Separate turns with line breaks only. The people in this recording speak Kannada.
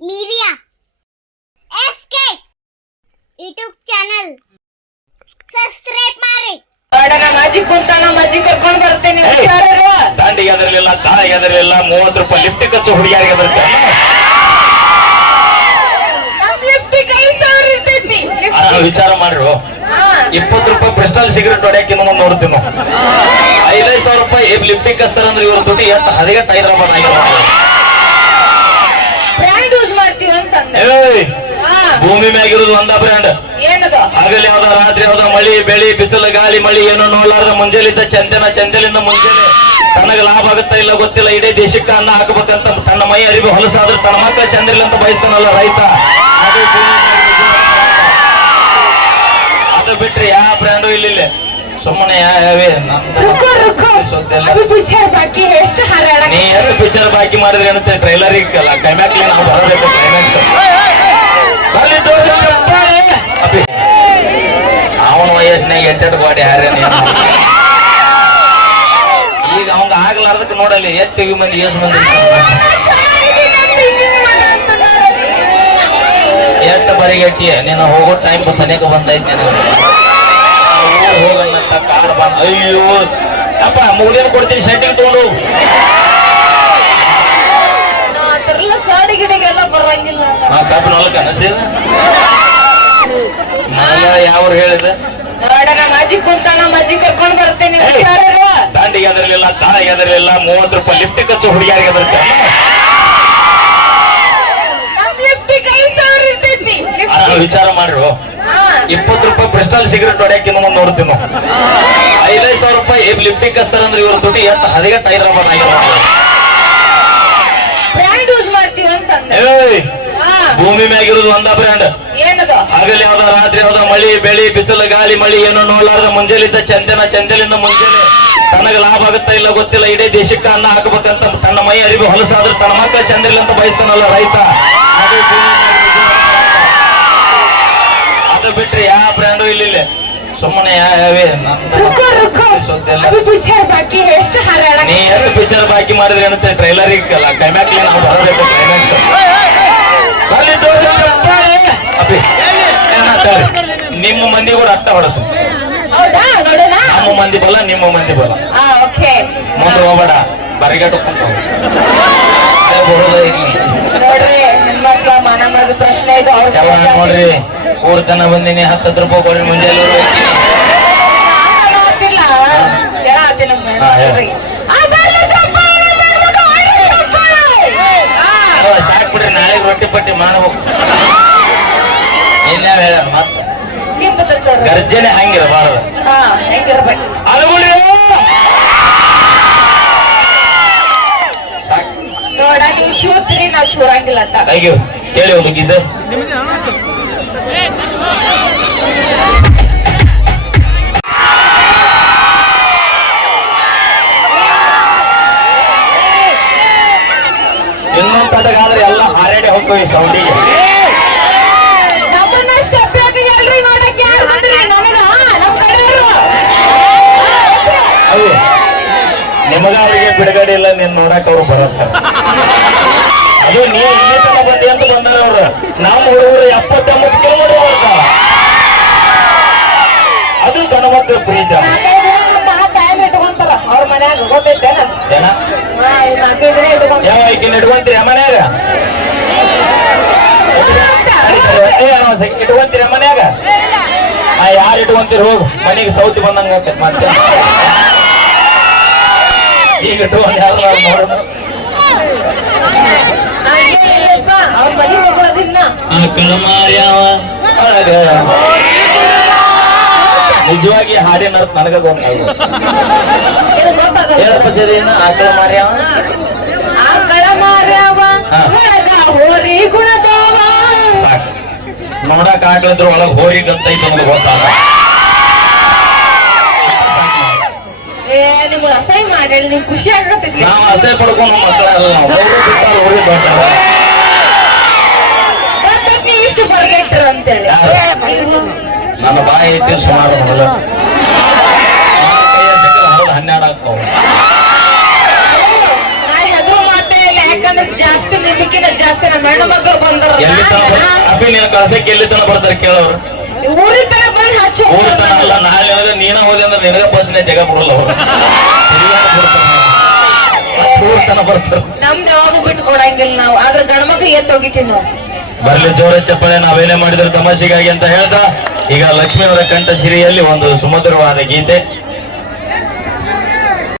ಮೀರಿಯಾ ಎಸ್ಕೆ ಯೂಟ್ಯೂಬ್ ಚಾನಲ್ ಸಬ್ಸ್ಕ್ರೈಬ್ ಮಾಡಿ.
ಅಜ್ಜಿ ಕುಂತಾನ ಅಜ್ಜಿ ಕರ್ಕೊಂಡ್ ಬರ್ತೇನೆ!
ದಾಂಡಿಗೆ ಎದರ್ಲಿಲ್ಲ ದಾಳಿಗೆ ಎದರ್ಲಿಲ್ಲ ಮೂವತ್ತು ರೂಪಾಯಿ ಲಿಫ್ಟ್ ಖರ್ಚು ಹುಡುಗಿಯಾರಿಗೆ
ಲಿಫ್ಟಿಗೆ.
ವಿಚಾರ ಮಾಡ್ರು
ಹಾ.
ಇಪ್ಪತ್ತು ರೂಪಾಯಿ ಕ್ರಿಸ್ಟಲ್ ಸಿಗರೆಟ್ ಹೊಡೆಯಕ್ಕಿಂತ ಮುಂದೆ ನೋಡ್ತೀವಿ ನಾವು. ಐದೈದು ಸಾವಿರ ರೂಪಾಯಿ ಲಿಫ್ಟಿಗೆ ಕಸ್ತಾರ ಅಂದ್ರೆ ಇವ್ರ ದುಡ್ಡು ಎಷ್ಟು ಹದಿಗೆಟ್ಟು ಹೈದರಾಬಾದ್ ಆಗಿರೋ ಭೂಮಿ ಮ್ಯಾಗಿರೋದು ಒಂದ ಬ್ರ್ಯಾಂಡ್ ಹಗಲ್ ಯಾವ್ದ ರಾತ್ರಿ ಯಾವ್ದ ಮಳಿ ಬೆಳಿ ಬಿಸಿಲು ಗಾಳಿ ಮಳಿ ಏನೋ ನೋಡ್ಲಾರ್ದ ಮುಂಜಾಲಿದ್ದ ಚಂದನ ಚಂದಲಿಂದ ಮುಂಜಾನೆ. ತನಗ ಲಾಭ ಆಗುತ್ತಾ ಇಲ್ಲ ಗೊತ್ತಿಲ್ಲ ಇಡೀ ದೇಶಕ್ಕೆ ಅನ್ನ ಹಾಕಬೇಕಂತ ತನ್ನ ಮೈ ಅರಿವಿ ಹೊಲಸಾದ್ರೆ ತನ್ನ ಮಕ್ಕಳ ಚಂದ್ರಲ್ಲಿ ಅಂತ ಬಯಸ್ತಾನಲ್ಲ ರೈತ. ಅದು ಬಿಟ್ರೆ ಯಾವ ಬ್ರ್ಯಾಂಡು ಇಲ್ಲ ಸುಮ್ಮನೆ ಯಾವೇ ನೀ ಎಷ್ಟು ಪಿಕ್ಚರ್ ಬಾಕಿ ಮಾಡಿದ್ರೆ ಅಂತ ಟ್ರೈಲರ್ ಕೈಮ್ಯಾಕ್ಲಿ ಎಂಟೆಂಟು ಬಾಡಿ ಯಾರೇನು ಈಗ ಅವಂಗ ಆಗ್ಲಾರ್ದಕ್ಕೆ ನೋಡಲಿ ಎತ್ತಿಗೆ ಮಂದಿ ಎಷ್ಟು ಮಂದಿ ಎತ್ತ ಬರಿಗಟ್ಟಿ ನೀನು ಹೋಗೋ ಟೈಮ್ ಸನೇಕ ಬಂದೈತಿ ಹೋಗನ್ನಂತ ಕಾರ್ ಬಂದ ಅಯ್ಯೋ ಅಪ್ಪ ಮುಗಿದೇನು ಕೊಡ್ತೀನಿ ಶೆಟ್ಟಿಗೆ ತಗೊಂಡು ಹೋಗು.
ಹೊಲಕ್ಕೆ ಸಾಡಿ ಗಿಡಿಗೆಲ್ಲ ಬರಂಗಿಲ್ಲ ನಮ್ಮ ಅಜ್ಜಿ ಕುಂತಾನ ನಮ್ಮ ಅಜ್ಜಿ ಕರ್ಕೊಂಡ್ ಬರ್ತೇನೆ.
ದಾಂಡಿಗೆ ಎದರ್ಲಿಲ್ಲ ಮೂವತ್ತು ರೂಪಾಯಿ ಲಿಫ್ಟ್ ಕಚ್ಚು ಹುಡುಗಿಯಾರಿಗೆ ಎದರ್ತ. ವಿಚಾರ ಮಾಡ್ರು. ಇಪ್ಪತ್ತು ರೂಪಾಯಿ ಕ್ರಿಸ್ಟಲ್ ಸಿಗರೇಟ್ ಹೊಡ್ಯಾಕ ಇನ್ನು ಮುಂದೆ ನೋಡ್ತೀವಿ ನಾವು ಐದೈದು ಸಾವಿರ ರೂಪಾಯಿ ಲಿಫ್ಟಿಗೆ ಕಸ್ತಾರ ಅಂದ್ರೆ ಇವ್ರ ದುಡ್ಡು ಎಷ್ಟು ಹದಿಗೆಟ್ಟು ಹೈದರಾಬಾದ್ ಆಗಿರೋ. ಭೂಮಿ ಮ್ಯಾಗಿರೋದು ಒಂದ ಬ್ರ್ಯಾಂಡ್
ಏನದು?
ಹಗಲ್ ಯಾವ್ದ ರಾತ್ರಿ ಯಾವ್ದ ಮಳಿ ಬೆಳಿ ಬಿಸಿಲು ಗಾಳಿ ಮಳಿ ಏನೋ ನೋಡ್ಲಾರ್ದ ಮುಂಜಾಲಿದ್ದ ಚಂದನ ಚಂದಲಿಂದ ಮುಂಜಾನೆ ತನಗ ಲಾಭ ಆಗುತ್ತಾ ಇಲ್ಲ ಗೊತ್ತಿಲ್ಲ ಇಡೀ ದೇಶಕ್ಕೆ ಅನ್ನ ಹಾಕಬೇಕಂತ ತನ್ನ ಮೈ ಅರಿವು ಹೊಲಸಾದ್ರೆ ತನ್ನ ಮಕ್ಕಳ ಚಂದ್ರಿಲ್ಲ ಅಂತ ಬಯಸ್ತಾನಲ್ಲ ರೈತ. ಅದು ಬಿಟ್ರಿ ಯಾವ ಬ್ರ್ಯಾಂಡು ಇಲ್ಲ ಸುಮ್ಮನೆ ನೀ ಎಷ್ಟು ಪಿಕ್ಚರ್ ಬಾಕಿ ಮಾಡಿದ್ರೆ ಏನಂತ ಟ್ರೈಲರ್ ಕೈಮ್ಯಾಕ್ಲಿ ನಾವು ಬರಬೇಕು ಏನಾಗ್ತಾರೆ ನಿಮ್ಮ ಮಂದಿ ಕೂಡ ಅಟ್ಟ ಹೊಡಸು.
ಹೌದಾ? ನೋಡೋಣ.
ನಮ್ಮ ಮಂದಿ ಬಲ ನಿಮ್ಮ ಮಂದಿ ಬಲ
ಆ ಓಕೆ.
ಮುಂದೆ ಹೋಗಬೇಡ. ಬರಿಗಟ್ಟು ಕುಂತ
ನೋಡ್ರಿ ಹೆಣ್ಮಕ್ಳ ಮನ ಮಗ ಪ್ರಶ್ನೆ ಇದು. ಅವ್ರ
ನೋಡ್ರಿ ಊರ್ತನ ಬಂದಿನಿ ಹತ್ತತ್ತು ರೂಪಾಯಿ ಕೊಡಿ ಮುಂಜಾನೆ ಹೋಗ್ತೀನಿ.
ಗೊತ್ತಿಲ್ಲ ಜನ ಆತಿ ನಮ್ಮ
ಹಾ, ಹೇಳು.
ಹೆಣ್ಮಕ್ಳಿಗೆ. ಆ, ಬರ್ಲಿ ಚಪ್ಪಾಳೆ, ಬರ್ಬೇಕು, ಹೊಡಿ ಚಪ್ಪಾಳೆ. ಹಾ.
ಅವ ಸಾಕ್ ಬಿಡ್ರಿ ನಾಳೆಗೆ ರೊಟ್ಟಿ ಪಟ್ಟಿ ಮಾಡ್ಬೇಕು ಇನ್ಯಾವ ಹೇಳ ಮತ್ತೆ ಗರ್ಜನೆ ಹಂಗಿರಬಾರದು
ಹಾ ಹೆಂಗಿರ್ಬೇಕು
ಸಾಕ್
ನೋಡ ನೀವು ಚೂತ್ರಿ ನಾವ್ ಚೂರಂಗಿಲ್ಲ ಅಂತ.
Thank you. ಹೇಳಿ ಒಂದು ಗೀತೆ. ಇನ್ನೊಂದು ತಟಗಾದ್ರೆ ಎಲ್ಲ ಹಾರಾಡಿ ಹೋಗ್ತವೆ ಸೌಂಡಿಗೆ ನೀನ್ ನೋಡಕ್ ಅವ್ರು ಬರತ್ತ ಅದು ನೀ ಇಲ್ಲಿ ತನ ಬಂದಿ ಅಂತ ಬಂದಾರ ಅವ್ರು. ನಮ್ಮ ಹುಡುಗರು ಎಪ್ಪತ್ತೊಂಬತ್ತು ಕಿಲೋಮೀಟರ್ ಬರ್ತಾವ ಅದು ಗಣಮಕ್ಕಳ ಪ್ರೀತ.
ಅವ್ರ ಮನ್ಯಾಗ? ಇಟ್ಕೊಂತೀರಿ
ಮನ್ಯಾಗ? ಯಾರು ಇಟ್ಕೊಂತೀರಿ ಹೋಗು. ಮನೆಗೆ ಸೌತಿ ಬಂದಂಗ ಮತ್ತೆ. ಈಗ ಯಾರು ನೋಡೋದು ಆ ಕಳಮಾರ್ಯಾವ ಒಳಗ ನಿಜವಾಗಿ ಹಾಡಿನ ಅರ್ಥ ನನಗ ಗೊತ್ತಾಗ ಏನಪ್ಪ ಜರಿನ ಆಕಳ ಮಾರ್ಯಾವ
ಆಕಳ ಮಾರ್ಯಾವ
ಹಾ.
ಒಳಗ ಹೋರಿ ಗುಣದವ.
ಸಾಕು. ನೋಡಕ್ ಆಗ್ಲಿದ್ರು ಒಳಗ್ ಹೋರಿ ಗೊತ್ತೈತೆ ನಮ್ಗೆ ಗೊತ್ತಾಗ
ನಿಮ್ಗೆ ಅಸಹ್ಯ ಮಾಡಲಿ ನಿಮ್ಗೆ ಖುಷಿ
ನಾವು ಪಡ್ಕೊಂಡು ನಾವು.
ಗೊತ್ತೈತಿ ಇಷ್ಟು ಬರ್ಗೆಟ್ರ ಅಂತೇಳಿ.
ನನ್ನ ಬಾಯಿ ಐತಿ ಸುಮಾರು ಮೊದಲು ಹನ್ನೆರಡು ಆಗ್ತಾವ
ಹೆದ್ರು ಮಾತೇ ಯಾಕಂದ್ರೆ ಜಾಸ್ತಿ ನಿಮ್ಗಿನ ಜಾಸ್ತಿ ನಮ್ಮ ಹೆಣ್ಣು ಮಕ್ಕಳು
ಬಂದ್ರು. ಕಳ್ಸಕ್ಕೆ ಎಲ್ಲಿ ತನ ಬರ್ತಾರೆ ಕೇಳೋರು?
ಊರಿನ ತನ ಬಂದು ಹಚ್ಚಿ.
ಊರ್ ತನ ಅಲ್ಲ ನಿನಗ ನೀನ ಹೋದೆ ಅಂದ್ರೆ ನಿನಗ ಬಸ್ನೇ ಜಗ ಬಿಡಲ್ಲ ಅವ್ರು. ತನ ಬರ್ತಾರೆ
ನಮ್ದು ಯಾವಾಗ ಬಿಟ್ಟು ಕೊಡಂಗಿಲ್ಲ ನಾವು. ಆದ್ರೆ ಗಂಡ್ಮಕ್ಳಿಗೆ ಎತ್ತು ಹೋಗಿತೀವಿ ನಾವು.
ಬರ್ಲಿ ಜೋರ ಚಪ್ಪಳೆ ನಾವೇನೇ ಮಾಡಿದ್ರು ತಮಾಷೆಗಾಗಿ ಅಂತ ಹೇಳ್ತಾ ಈಗ ಲಕ್ಷ್ಮೀ ಅವರ ಕಂಠ ಸಿರಿಯಲ್ಲಿ ಒಂದು ಸುಮಧುರವಾದ ಗೀತೆ.